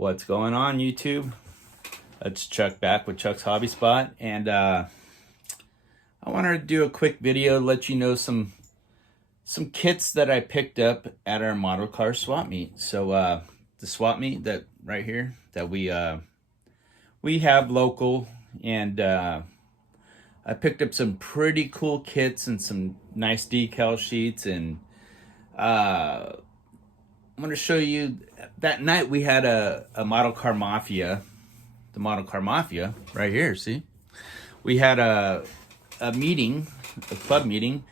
What's going on, YouTube? It's Chuck back with Chuck's Hobby Spot, and I wanted to do a quick video to let you know some kits that I picked up at our model car swap meet. So the swap meet that right here that we have local, and I picked up some pretty cool kits and some nice decal sheets, and I'm going to show you. That night we had a model car mafia, the model car mafia right here. See, we had a meeting, a club meeting,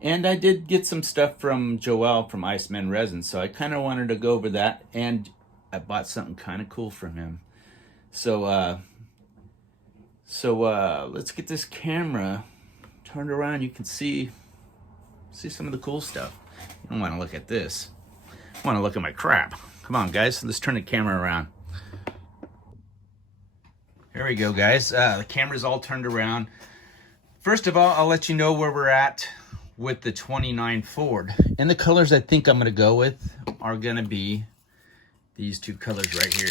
and I did get some stuff from Joel from Iceman Resin, so I kind of wanted to go over that, and I bought something kind of cool from him. So let's get this camera turned around. You can see some of the cool stuff. You don't want to look at this. I want to look at my crap. Come on, guys. Let's turn the camera around. Here we go, guys. The camera's all turned around. First of all, I'll let you know where we're at with the 29 Ford. And the colors I think I'm going to go with are going to be these two colors right here.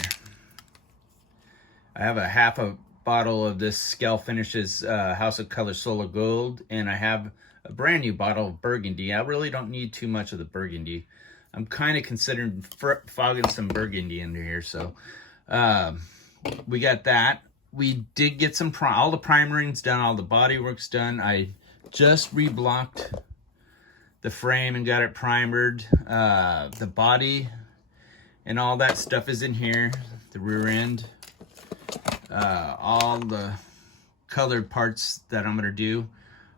I have a half a bottle of this Scale Finishes House of Color Solar Gold, and I have a brand new bottle of Burgundy. I really don't need too much of the Burgundy. I'm kind of considering fogging some Burgundy into here. So we got that. We did get some all the primering's done, all the body work's done. I just reblocked the frame and got it primered. The body and all that stuff is in here. The rear end. All the colored parts that I'm gonna do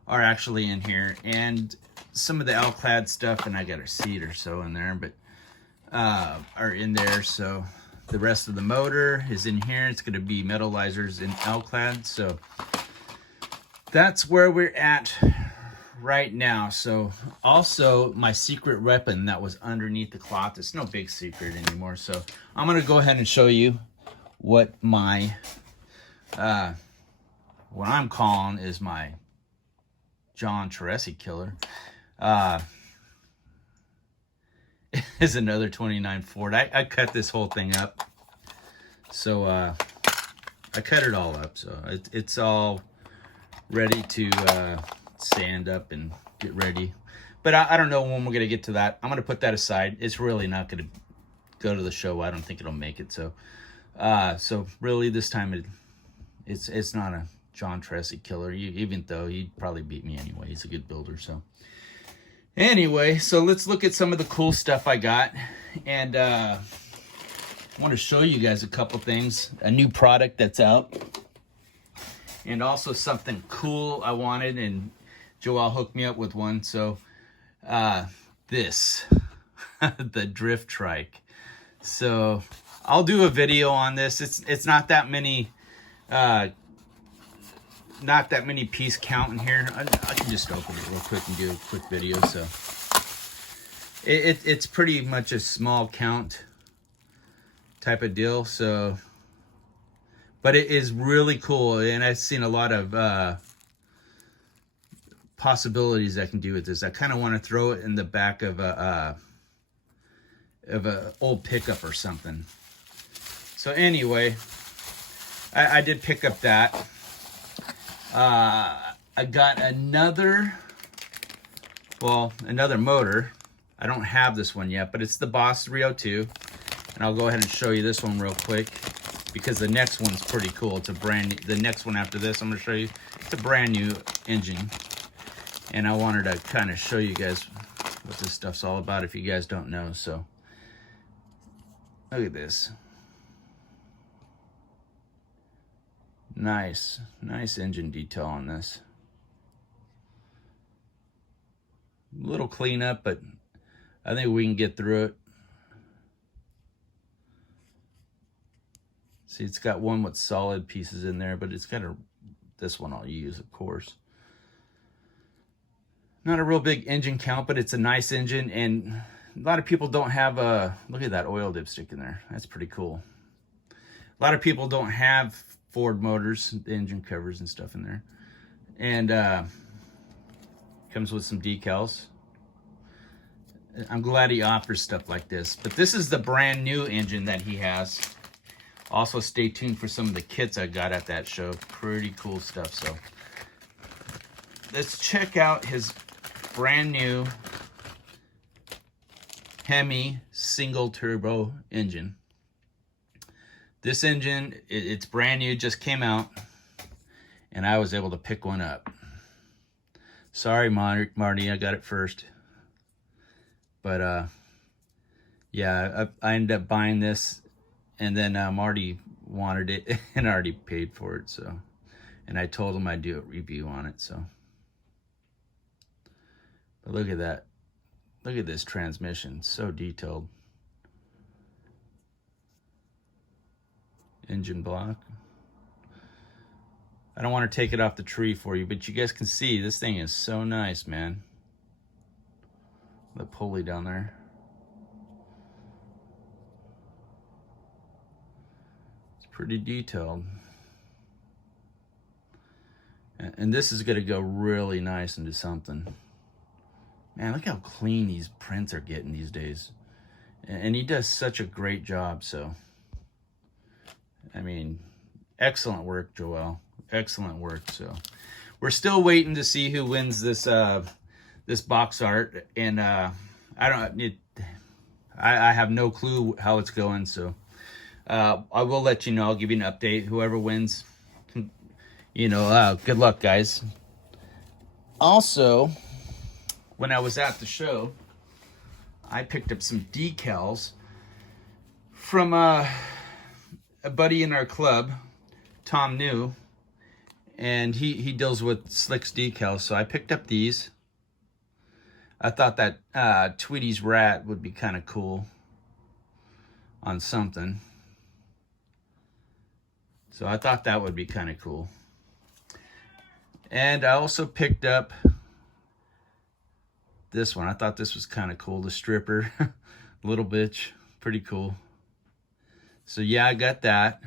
are actually in here, and some of the L-clad stuff, and I got a seat or so in there, but are in there. So the rest of the motor is in here. It's gonna be metallizers in L-clad. So that's where we're at right now. So also my secret weapon that was underneath the cloth, it's no big secret anymore. So I'm gonna go ahead and show you what my what I'm calling is my John Teresi killer. Is another 29 Ford. I cut this whole thing up. So I cut it all up. So it's all ready to sand up and get ready. But I don't know when we're going to get to that. I'm going to put that aside. It's really not going to go to the show. I don't think it'll make it. So so really this time it's not a John Teresi killer, even though he'd probably beat me anyway. He's a good builder. So anyway, so let's look at some of the cool stuff I got. And I want to show you guys a couple things. A new product that's out. And also something cool I wanted, and Joel hooked me up with one. So this, the drift trike. So I'll do a video on this. It's not that many piece count in here. I can just open it real quick and do a quick video. So it's pretty much a small count type of deal. So, but it is really cool, and I've seen a lot of possibilities I can do with this. I kind of want to throw it in the back of a old pickup or something. So anyway, I did pick up that. I got another motor. I don't have this one yet, but it's the Boss 302. And I'll go ahead and show you this one real quick, because the next one's pretty cool. It's a the next one after this I'm going to show you. It's a brand new engine. And I wanted to kind of show you guys what this stuff's all about if you guys don't know. So look at this. Nice engine detail on this. A little cleanup, but I think we can get through it. See, it's got one with solid pieces in there, but it's got this one I'll use, of course. Not a real big engine count, but it's a nice engine, and a lot of people don't have look at that oil dipstick in there. That's pretty cool. A lot of people don't have Ford motors, the engine covers and stuff in there. And comes with some decals. I'm glad he offers stuff like this. But this is the brand new engine that he has. Also, stay tuned for some of the kits I got at that show. Pretty cool stuff. So let's check out his brand new Hemi single turbo engine. This engine, it's brand new, just came out, and I was able to pick one up. Sorry, Marty, I got it first. But yeah, I ended up buying this, and then Marty wanted it and already paid for it. So, and I told him I'd do a review on it. So, but look at that. Look at this transmission, so detailed. Engine block. I don't want to take it off the tree for you, but you guys can see this thing is so nice, man. The pulley down there. It's pretty detailed. And this is going to go really nice into something. Man, look how clean these prints are getting these days. And he does such a great job, so. I mean, excellent work, Joel. Excellent work. So, we're still waiting to see who wins this this box art, and I have no clue how it's going. So, I will let you know. I'll give you an update. Whoever wins, you know, good luck, guys. Also, when I was at the show, I picked up some decals from a buddy in our club, Tom New, and he deals with Slicks decals. So I picked up these. I thought that Tweety's rat would be kind of cool on something. So I thought that would be kind of cool. And I also picked up this one. I thought this was kind of cool. The stripper, little bitch, pretty cool. So yeah, I got that.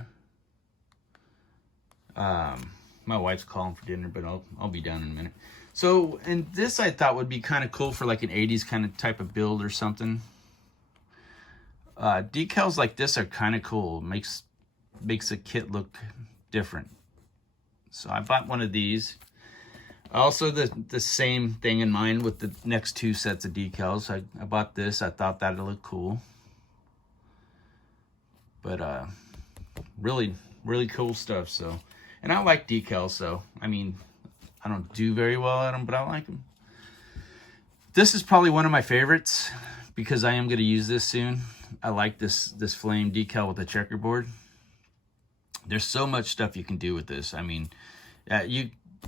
My wife's calling for dinner, but I'll be done in a minute. So, and this I thought would be kind of cool for like an 80s kind of type of build or something. Decals like this are kind of cool. Makes a kit look different. So I bought one of these. Also the same thing in mind with the next two sets of decals. I bought this. I thought that'd look cool. But really cool stuff. So, and I like decals. So I mean, I don't do very well at them, but I like them. This is probably one of my favorites because I am going to use this soon. I like this flame decal with the checkerboard. There's so much stuff you can do with this. I mean,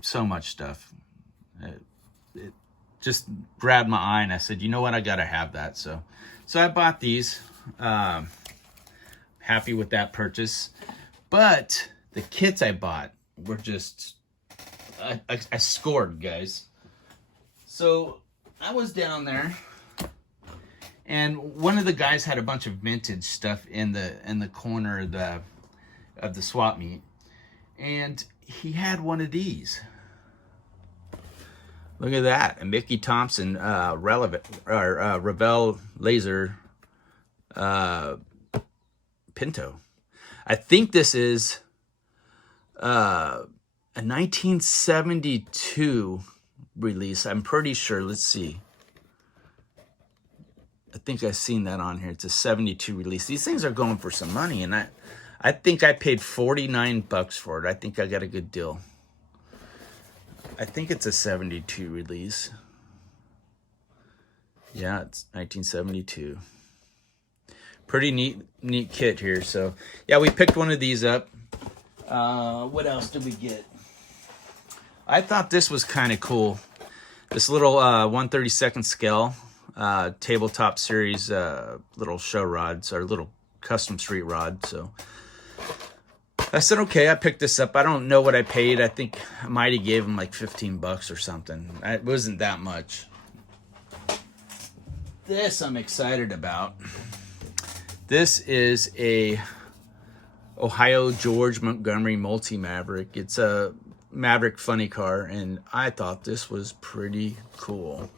so much stuff. It just grabbed my eye, and I said, you know what, I gotta have that. So I bought these. Happy with that purchase. But the kits I bought were just, I scored, guys. So I was down there, and one of the guys had a bunch of vintage stuff in the corner of the swap meet, and he had one of these. Look at that, a Mickey Thompson Revell laser Pinto. I think this is a 1972 release. I'm pretty sure. Let's see. I think I've seen that on here. It's a 72 release. These things are going for some money, and I think I paid $49 for it. I think I got a good deal. I think it's a 72 release. Yeah, it's 1972. Pretty neat kit here. So yeah, we picked one of these up. What else did we get? I thought this was kind of cool. This little 1/32 scale tabletop series little show rods, or little custom street rod. So I said, okay, I picked this up. I don't know what I paid. I think I might have gave him like $15 or something. It wasn't that much. This I'm excited about. This is a Ohio George Montgomery Multi-Maverick. It's a Maverick funny car, and I thought this was pretty cool.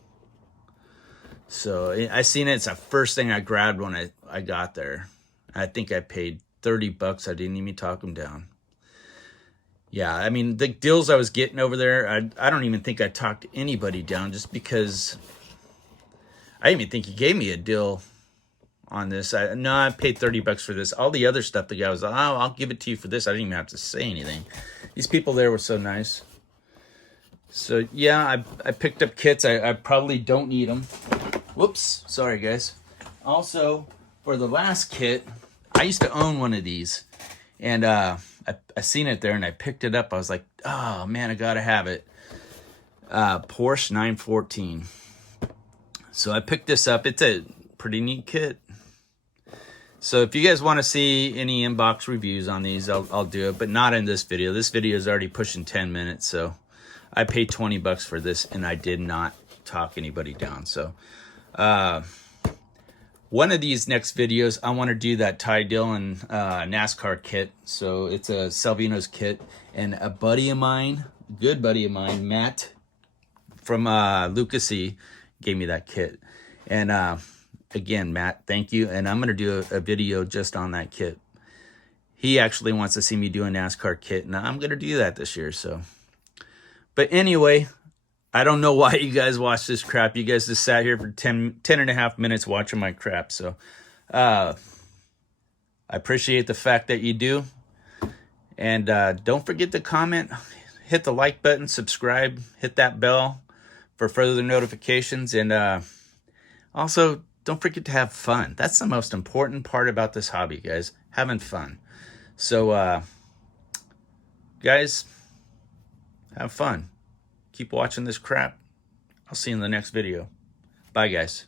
So I seen it. It's the first thing I grabbed when I got there. I think I paid 30 bucks. I didn't even talk them down. Yeah, I mean, the deals I was getting over there, I don't even think I talked anybody down, just because I didn't even think he gave me a deal on this. No, I paid 30 bucks for this. All the other stuff, the guy was like, oh, I'll give it to you for this. I didn't even have to say anything. These people there were so nice. So yeah, I picked up kits. I probably don't need them. Whoops, sorry guys. Also, for the last kit, I used to own one of these, and I seen it there and I picked it up. I was like, oh man, I gotta have it. Porsche 914. So I picked this up. It's a pretty neat kit. So if you guys want to see any inbox reviews on these, I'll do it, but not in this video. This video is already pushing 10 minutes, so I paid 20 bucks for this, and I did not talk anybody down. So one of these next videos, I want to do that Ty Dillon NASCAR kit. So it's a Salvino's kit, and a buddy of mine, good buddy of mine, Matt from Lucasy, gave me that kit. And again, Matt, thank you. And I'm going to do a video just on that kit. He actually wants to see me do a NASCAR kit, and I'm going to do that this year. So, but anyway, I don't know why you guys watch this crap. You guys just sat here for 10 and a half minutes watching my crap. So I appreciate the fact that you do. And don't forget to comment, hit the like button, subscribe, hit that bell for further notifications. And also, don't forget to have fun. That's the most important part about this hobby, guys. Having fun. So, guys, have fun. Keep watching this crap. I'll see you in the next video. Bye, guys.